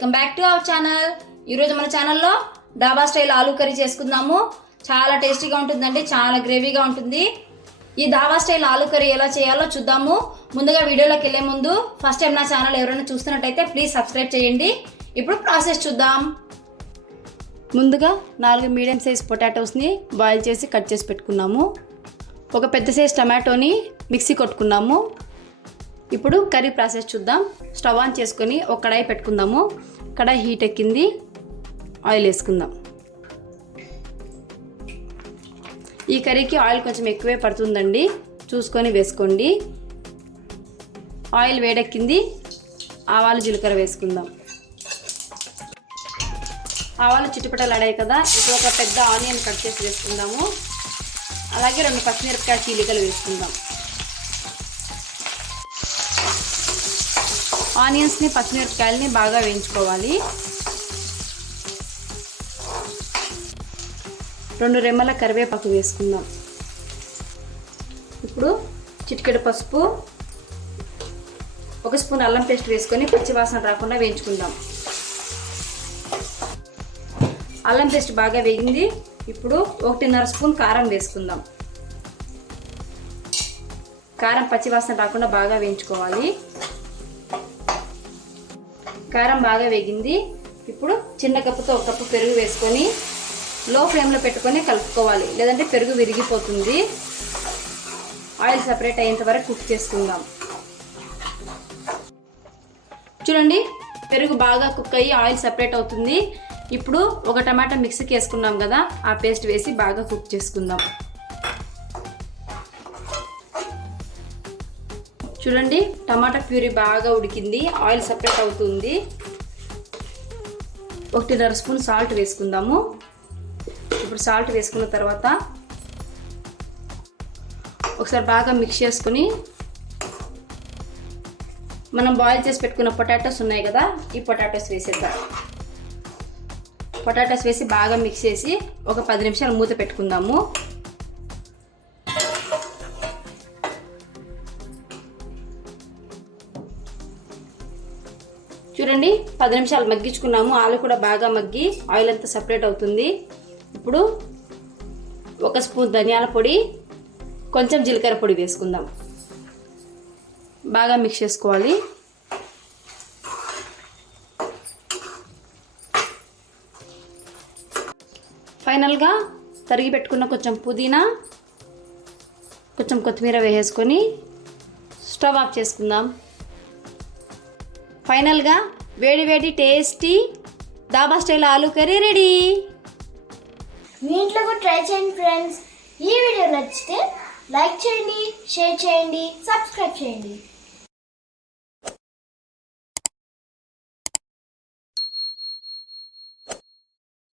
Welcome back to our channel. ఈరోజు మన ఛానల్లో డాబా స్టైల్ ఆలూ కర్రీ చేసుకుందాము. చాలా టేస్టీగా ఉంటుందండి, చాలా గ్రేవీగా ఉంటుంది. ఈ డాబా స్టైల్ ఆలూ కర్రీ ఎలా చేయాలో చూద్దాము. ముందుగా వీడియోలోకి వెళ్ళే ముందు ఫస్ట్ టైం నా ఛానల్ ఎవరైనా చూస్తున్నట్టయితే ప్లీజ్ సబ్స్క్రైబ్ చేయండి. ఇప్పుడు ప్రాసెస్ చూద్దాం. ముందుగా 4 మీడియం సైజ్ పొటాటోస్ని బాయిల్ చేసి కట్ చేసి పెట్టుకున్నాము. ఒక పెద్ద సైజ్ టమాటోని మిక్సీ కొట్టుకున్నాము. ఇప్పుడు కర్రీ ప్రాసెస్ చూద్దాం. స్టవ్ ఆన్ చేసుకొని ఒక కడాయి పెట్టుకుందాము. కడాయి హీట్ ఎక్కింది, ఆయిల్ వేసుకుందాం. ఈ కర్రీకి ఆయిల్ కొంచెం ఎక్కువే పడుతుందండి, చూసుకొని వేసుకోండి. ఆయిల్ వేడెక్కింది, ఆవాలు జీలకర్ర వేసుకుందాం. ఆవాలు చిట్టుపటలాడాయి కదా, ఇప్పుడు ఒక పెద్ద ఆనియన్ కట్ చేసి వేసుకుందాము. అలాగే 2 పచ్చిమిరపకాయ చీలికలు వేసుకుందాం. ఆనియన్స్ని పచ్చిమిరపకాయలని బాగా వేయించుకోవాలి. 2 రెమ్మల కరివేపాకు వేసుకుందాం. ఇప్పుడు చిటికెడు పసుపు, 1 స్పూన్ అల్లం పేస్ట్ వేసుకొని పచ్చి వాసన రాకుండా వేయించుకుందాం. అల్లం పేస్ట్ బాగా వేగింది. ఇప్పుడు 1.5 స్పూన్ కారం వేసుకుందాం. కారం పచ్చి వాసన రాకుండా బాగా వేయించుకోవాలి. కారం బాగా వేగింది. ఇప్పుడు చిన్న కప్పుతో 1 కప్పు పెరుగు వేసుకొని లో ఫ్లేమ్లో పెట్టుకొని కలుపుకోవాలి, లేదంటే పెరుగు విరిగిపోతుంది. ఆయిల్ సపరేట్ అయ్యేంత వరకు కుక్ చేసుకుందాం. చూడండి, పెరుగు బాగా కుక్ అయ్యి ఆయిల్ సపరేట్ అవుతుంది. ఇప్పుడు ఒక టమాటా మిక్సీకి వేసుకున్నాం కదా, ఆ పేస్ట్ వేసి బాగా కుక్ చేసుకుందాం. చూడండి, టమాటా ప్యూరీ బాగా ఉడికింది, ఆయిల్ సపరేట్ అవుతుంది. 1.5 స్పూన్ సాల్ట్ వేసుకుందాము. ఇప్పుడు సాల్ట్ వేసుకున్న తర్వాత ఒకసారి బాగా మిక్స్ చేసుకుని మనం బాయిల్ చేసి పెట్టుకున్న పొటాటోస్ ఉన్నాయి కదా, ఈ పొటాటోస్ వేసేద్దాం. పొటాటోస్ వేసి బాగా మిక్స్ చేసి ఒక 10 నిమిషాలు మూత పెట్టుకుందాము. చూడండి, 10 నిమిషాలు మగ్గించుకున్నాము. ఆలు కూడా బాగా మగ్గి ఆయిల్ అంతా సపరేట్ అవుతుంది. ఇప్పుడు 1 స్పూన్ ధనియాల పొడి, కొంచెం జీలకర్ర పొడి వేసుకుందాం. బాగా మిక్స్ చేసుకోవాలి. ఫైనల్గా తరిగి పెట్టుకున్న కొంచెం పుదీనా, కొంచెం కొత్తిమీర వేసుకొని స్టవ్ ఆఫ్ చేసుకుందాం. ఫైనల్గా వేడి వేడి టేస్టీ డాబా స్టైల్ ఆలూ కర్రీ రెడీ. మీ ఇంట్లో కూడా ట్రై చేయండి ఫ్రెండ్స్. ఈ వీడియో నచ్చితే లైక్ చేయండి, షేర్ చేయండి, సబ్స్క్రైబ్ చేయండి.